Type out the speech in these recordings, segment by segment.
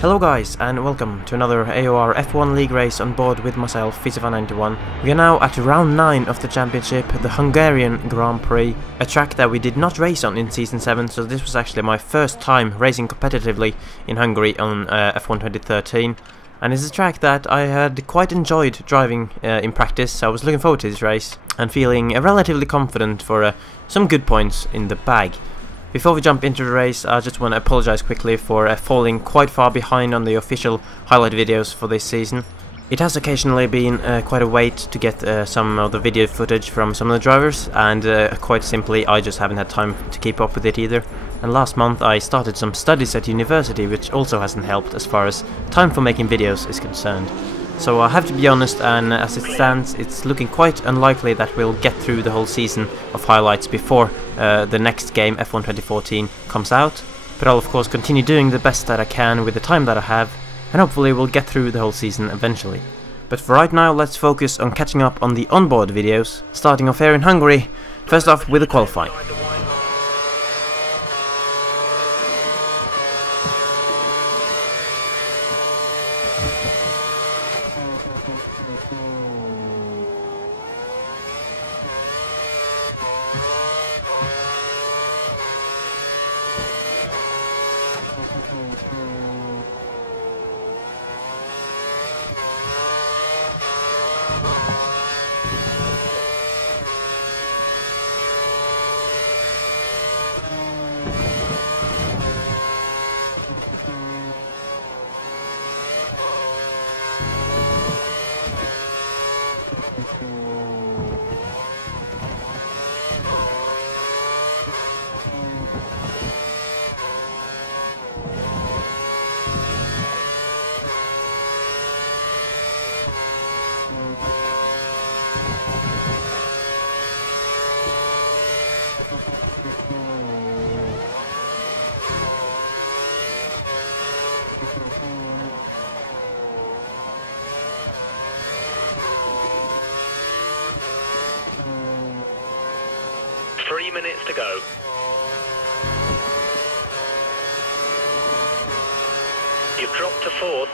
Hello guys, and welcome to another AOR F1 League race on board with myself, Fisi 91. We are now at round 9 of the championship, the Hungarian Grand Prix, a track that we did not race on in Season 7, so this was actually my first time racing competitively in Hungary on F1 2013. And it's a track that I had quite enjoyed driving in practice, so I was looking forward to this race and feeling relatively confident for some good points in the bag. Before we jump into the race, I just want to apologize quickly for falling quite far behind on the official highlight videos for this season. It has occasionally been quite a wait to get some of the video footage from some of the drivers, and quite simply I just haven't had time to keep up with it either. And last month I started some studies at university, which also hasn't helped as far as time for making videos is concerned. So I have to be honest, and as it stands, it's looking quite unlikely that we'll get through the whole season of highlights before the next game, F1 2014, comes out. But I'll of course continue doing the best that I can with the time that I have, and hopefully we'll get through the whole season eventually. But for right now, let's focus on catching up on the onboard videos, starting off here in Hungary, first off with the qualifying. Minutes to go. You've dropped to fourth.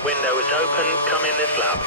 pit window is open, come in this lap.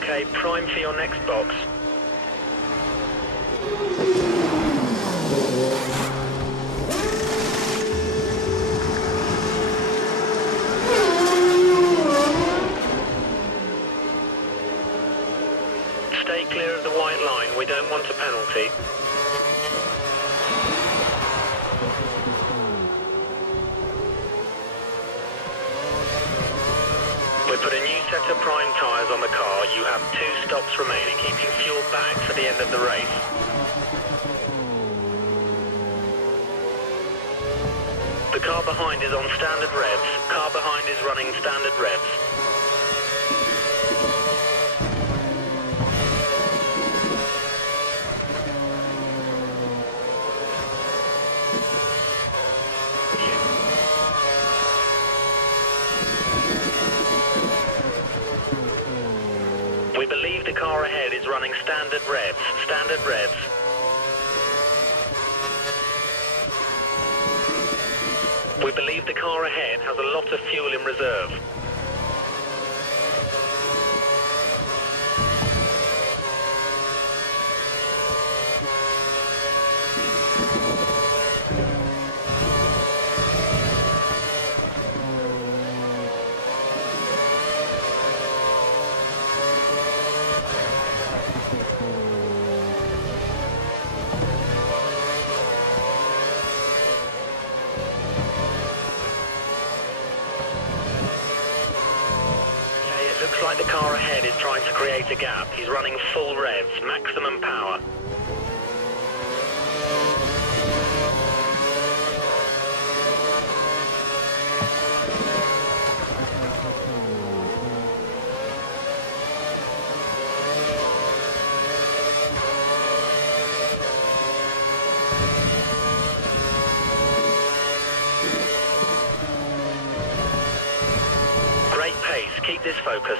Okay, prime for your next box. Stay clear of the white line, we don't want a penalty. We put a new set of prime tyres on the car. You have 2 stops remaining, keeping fuel back for the end of the race. The car behind is on standard revs. Car behind is running standard revs. We believe the car ahead is running standard revs. Standard revs. We believe the car ahead has a lot of fuel in reserve. Looks like the car ahead is trying to create a gap. He's running full revs, maximum power. Great pace, keep this focus.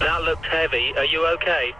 That looked heavy. Are you okay?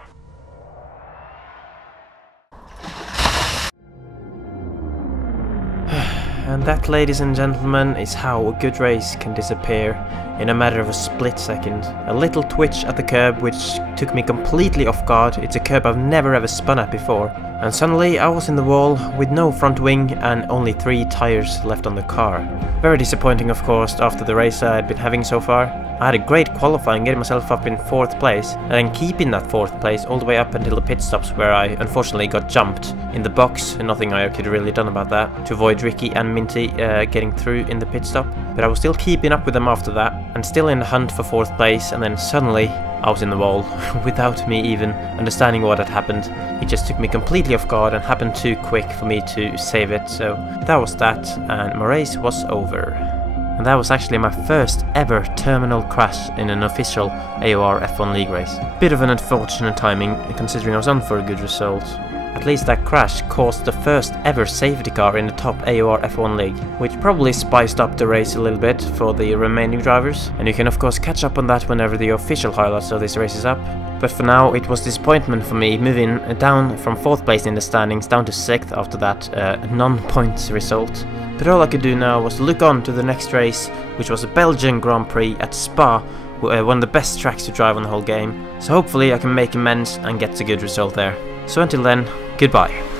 And that, ladies and gentlemen, is how a good race can disappear in a matter of a split second. A little twitch at the curb which took me completely off guard. It's a curb I've never ever spun at before. And suddenly I was in the wall with no front wing and only 3 tires left on the car. Very disappointing, of course, after the race I had been having so far. I had a great qualifying, getting myself up in 4th place, and then keeping that 4th place all the way up until the pit stops, where I unfortunately got jumped in the box, and nothing I could really done about that, to avoid Ricky and Minty getting through in the pit stop. But I was still keeping up with them after that, and still in the hunt for 4th place, and then suddenly I was in the wall, without me even understanding what had happened. It just took me completely off guard and happened too quick for me to save it, so that was that, and my race was over. And that was actually my first ever terminal crash in an official AOR F1 League race. Bit of an unfortunate timing, considering I was on for a good result. At least that crash caused the first ever safety car in the top AOR F1 League, which probably spiced up the race a little bit for the remaining drivers, and you can of course catch up on that whenever the official highlights of this race is up. But for now it was disappointment for me, moving down from 4th place in the standings down to 6th after that non-points result. But all I could do now was look on to the next race, which was a Belgian Grand Prix at Spa, one of the best tracks to drive on the whole game. So hopefully I can make amends and get a good result there. So until then, goodbye.